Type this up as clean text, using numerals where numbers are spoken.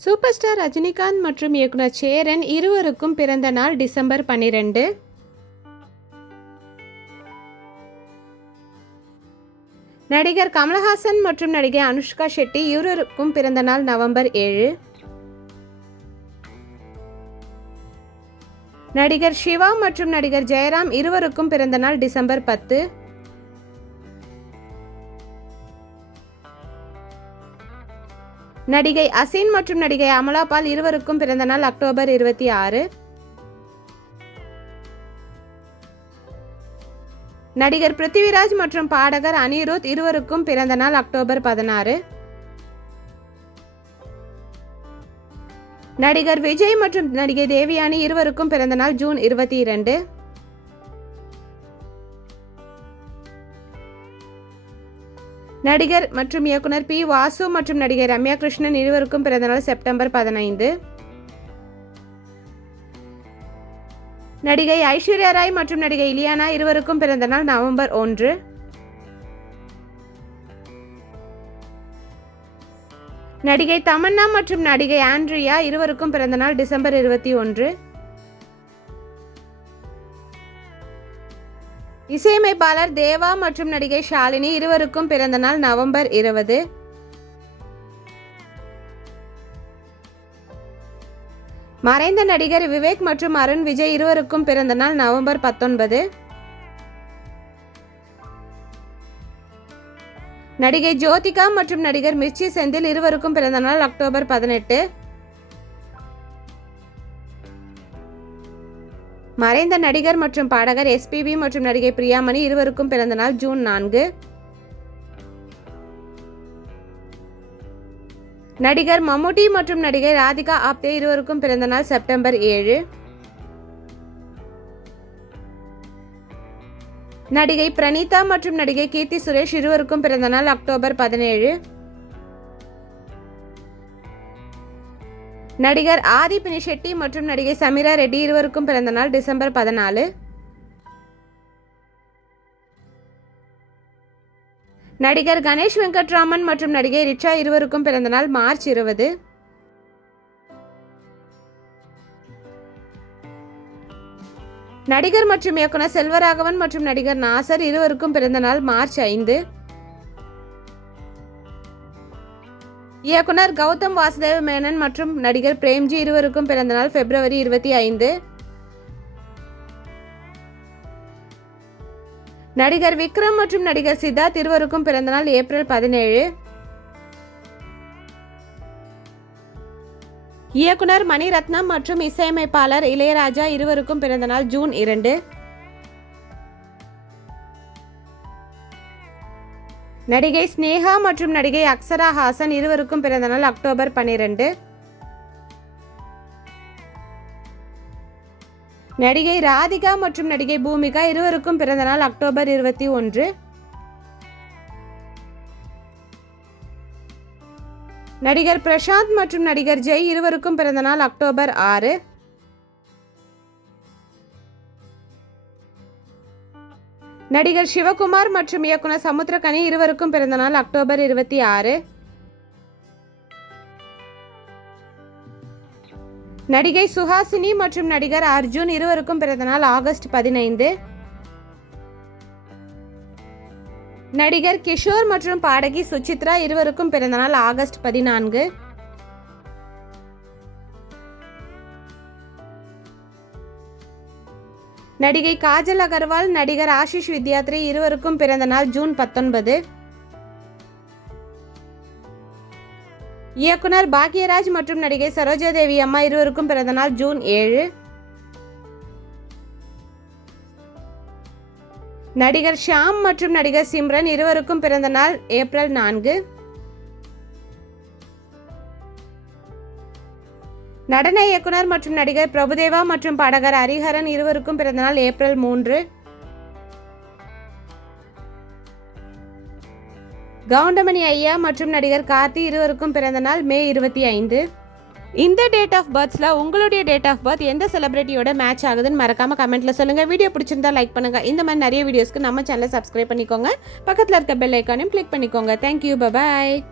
Super star Rajinikanth மற்றும் இயக்குனர் சேரன் இருவருக்கும் பிறந்த நாள் டிசம்பர் 12. நடிகர் கமலஹாசன் மற்றும் நடிகை அனுஷ்கா ஷெட்டி இருவருக்கும் பிறந்த நாள் நவம்பர் 7. நடிகர் சிவா மற்றும் நடிகர் ஜெயராம் இருவருக்கும் பிறந்த நாள் டிசம்பர் 10. நடிகை அசின் மற்றும் நடிகை அமலா பால் இருவருக்கும் பிறந்த நாள் அக்டோபர் 26. நடிகர் பிருத்திவிராஜ் மற்றும் பாடகர் அனிருத் இருவருக்கும் பிறந்த நாள் அக்டோபர் 16. நடிகர் விஜய் மற்றும் நடிகை தேவியானி இருவருக்கும் பிறந்த நாள் ஜூன் 22. நடிகர் மற்றும் இயக்குனர் பி வாசு மற்றும் நடிகை ரம்யா கிருஷ்ணன் இருவருக்கும் பிறந்த நாள் செப்டம்பர் 15. நடிகை ஐஸ்வர்யா ராய் மற்றும் நடிகை இலியானா இருவருக்கும் பிறந்த நாள் நவம்பர் 1. நடிகை தமன்னா மற்றும் நடிகை ஆண்ட்ரியா இருவருக்கும் பிறந்த நாள் டிசம்பர் 21. இசையமைப்பாளர் தேவா மற்றும் நடிகை ஷாலினி இருவருக்கும் பிறந்த நாள் நவம்பர் 20. மறைந்த நடிகர் விவேக் மற்றும் அருண் விஜய் இருவருக்கும் பிறந்த நாள் நவம்பர் 19. நடிகை ஜோதிகா மற்றும் நடிகர் மிர்ச்சி செந்தில் இருவருக்கும் பிறந்த நாள் அக்டோபர் 18. மறைந்த நடிகர் மற்றும் பாடகர் எஸ்பிபி மற்றும் நடிகை பிரியாமணி இருவருக்கும் பிறந்த நாள் ஜூன் 4. நடிகர் மம்முட்டி மற்றும் நடிகை ராதிகா ஆப்தே இருவருக்கும் பிறந்த நாள் செப்டம்பர் 7. நடிகை பிரணீதா மற்றும் நடிகை கீர்த்தி சுரேஷ் இருவருக்கும் பிறந்த நாள் அக்டோபர் 17. நடிகர் ஆதி பினிஷெட்டி மற்றும் நடிகை சமீரா ரெட்டி இருவருக்கும் பிறந்த நாள் டிசம்பர் 14. நடிகர் கணேஷ் வெங்கட்ராமன் மற்றும் நடிகை ரிச்சா இருவருக்கும் பிறந்த நாள் மார்ச் 20. நடிகர் மற்றும் இயக்குனர் செல்வராகவன் மற்றும் நடிகர் நாசர் இருவருக்கும் பிறந்த நாள் மார்ச் 5. இயக்குனர் கௌதம் வாசுதேவ மேனன் மற்றும் நடிகர் பிரேம்ஜி இருவருக்கும் பிறந்த நாள் பிப்ரவரி 25. நடிகர் விக்ரம் மற்றும் நடிகர் சித்தார்த் இருவருக்கும் பிறந்த நாள் ஏப்ரல் 17. இயக்குனர் மணிரத்னம் மற்றும் இசையமைப்பாளர் இளையராஜா இருவருக்கும் பிறந்த நாள் ஜூன் 2. நடிகை ஸ்னேகா மற்றும் நடிகை அக்ஷரா ஹாசன் இருவருக்கும் பிறந்த நாள் அக்டோபர் 12. நடிகை ராதிகா மற்றும் நடிகை பூமிகா இருவருக்கும் பிறந்த நாள் அக்டோபர் 21. நடிகர் பிரசாந்த் மற்றும் நடிகர் ஜெய் இருவருக்கும் பிறந்த நாள் அக்டோபர் 6. நடிகர் சிவகுமார் மற்றும் இயக்குனர் சமுத்திரகனி இருவருக்கும் பிறந்த நாள் அக்டோபர் 26. நடிகை சுஹாசினி மற்றும் நடிகர் அர்ஜுன் இருவருக்கும் பிறந்த நாள் ஆகஸ்ட் 15. நடிகர் கிஷோர் மற்றும் பாடகி சுசித்ரா இருவருக்கும் பிறந்த நாள் ஆகஸ்ட் 14. நடிகை காஜல் அகர்வால் நடிகர் ஆஷிஷ் வித்யாத்ரி இருவருக்கும் பிறந்த நாள் ஜூன் 19. இயக்குனர் பாக்யராஜ் மற்றும் நடிகை சரோஜா தேவி அம்மா இருவருக்கும் பிறந்த நாள் ஜூன் 7. நடிகர் ஷாம் மற்றும் நடிகர் சிம்ரன் இருவருக்கும் பிறந்த நாள் ஏப்ரல் 4. நடன இயக்குனர் மற்றும் நடிகர் பிரபுதேவா மற்றும் பாடகர் ஹரிஹரன் இருவருக்கும் பிறந்த நாள் ஏப்ரல் 3. கவுண்டமணி ஐயா மற்றும் நடிகர் கார்த்தி இருவருக்கும் பிறந்த நாள் மே 25. இந்த டேட் ஆஃப் பர்த்ஸில் உங்களுடைய டேட் ஆஃப் பர்த் எந்த செலிபிரிட்டியோட மேட்ச் ஆகுதுன்னு மறக்காமல் கமெண்ட்டில் சொல்லுங்கள். வீடியோ பிடிச்சிருந்தா லைக் பண்ணுங்கள். இந்த மாதிரி நிறைய வீடியோஸ்க்கு நம்ம சேனலை சப்ஸ்கிரைப் பண்ணிக்கோங்க. பக்கத்தில் இருக்க பெல் ஐக்கானையும் கிளிக் பண்ணிக்கோங்க. தேங்க்யூ, பாய்.